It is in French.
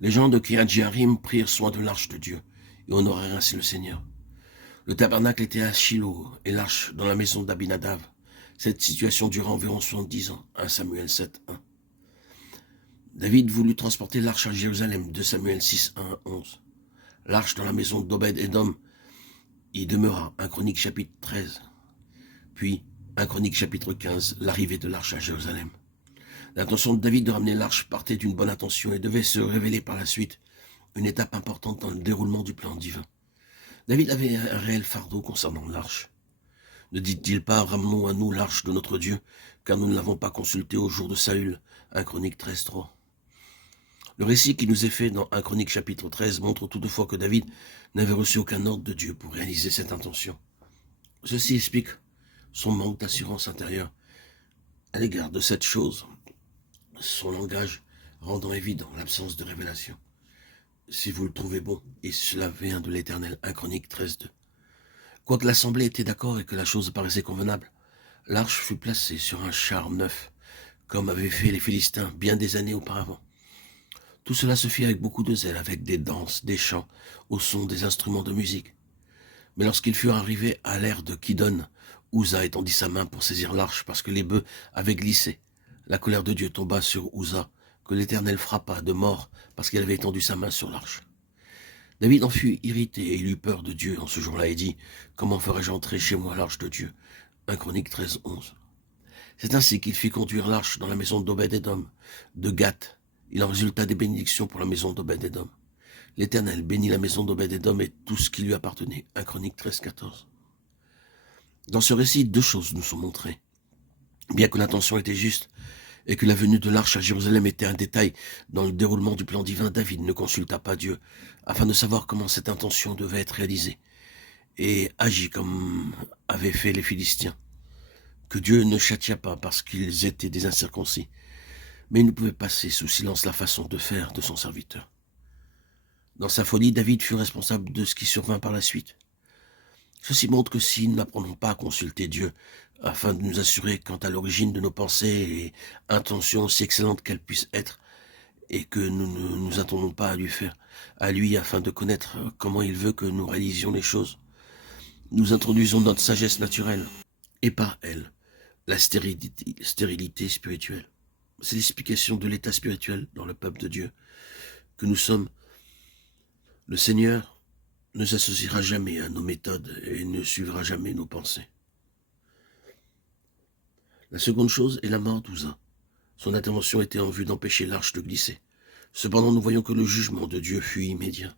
Les gens de Kirjat Jearim prirent soin de l'arche de Dieu et honorèrent ainsi le Seigneur. Le tabernacle était à Shilo et l'arche dans la maison d'Abinadav. Cette situation dura environ 70 ans, 1 Samuel 7, 1. David voulut transporter l'arche à Jérusalem, 2 Samuel 6, 1, 11. L'arche dans la maison d'Obed-Édom y demeura, 1 Chronique chapitre 13. Puis, 1 Chronique chapitre 15, l'arrivée de l'arche à Jérusalem. L'intention de David de ramener l'arche partait d'une bonne intention et devait se révéler par la suite une étape importante dans le déroulement du plan divin. David avait un réel fardeau concernant l'arche. Ne dit-il pas « Ramenons à nous l'arche de notre Dieu, car nous ne l'avons pas consulté au jour de Saül » 1 Chronique 13, 3. Le récit qui nous est fait dans 1 Chronique chapitre 13 montre toutefois que David n'avait reçu aucun ordre de Dieu pour réaliser cette intention. Ceci explique son manque d'assurance intérieure à l'égard de cette chose, son langage rendant évident l'absence de révélation. Si vous le trouvez bon, et cela vient de l'Éternel, 1 Chronique 13, 2. Quoique l'assemblée était d'accord et que la chose paraissait convenable, l'arche fut placée sur un char neuf, comme avaient fait les Philistins bien des années auparavant. Tout cela se fit avec beaucoup de zèle, avec des danses, des chants, au son des instruments de musique. Mais lorsqu'ils furent arrivés à l'ère de Kidon, Uza étendit sa main pour saisir l'arche parce que les bœufs avaient glissé. La colère de Dieu tomba sur Uza, que l'Éternel frappa de mort parce qu'il avait étendu sa main sur l'arche. David en fut irrité et il eut peur de Dieu en ce jour-là et dit « Comment ferais-je entrer chez moi l'arche de Dieu » 1 Chronique 13, 11. C'est ainsi qu'il fit conduire l'arche dans la maison d'Obed-Édom, de Gath. Il en résulta des bénédictions pour la maison d'Obed-Édom. L'Éternel bénit la maison d'Obed-Édom et tout ce qui lui appartenait. 1 Chronique 13, 14. Dans ce récit, deux choses nous sont montrées. Bien que l'intention était juste et que la venue de l'arche à Jérusalem était un détail dans le déroulement du plan divin, David ne consulta pas Dieu afin de savoir comment cette intention devait être réalisée et agit comme avaient fait les Philistins. Que Dieu ne châtia pas parce qu'ils étaient des incirconcis, mais il ne pouvait passer sous silence la façon de faire de son serviteur. Dans sa folie, David fut responsable de ce qui survint par la suite. Ceci montre que si nous n'apprenons pas à consulter Dieu afin de nous assurer quant à l'origine de nos pensées et intentions aussi excellentes qu'elles puissent être, et que nous ne nous attendons pas à lui afin de connaître comment il veut que nous réalisions les choses, nous introduisons notre sagesse naturelle, et par elle, la stérilité spirituelle. C'est l'explication de l'état spirituel dans le peuple de Dieu que nous sommes. Le Seigneur ne s'associera jamais à nos méthodes et ne suivra jamais nos pensées. La seconde chose est la mort d'Uza. Son intervention était en vue d'empêcher l'arche de glisser. Cependant, nous voyons que le jugement de Dieu fut immédiat.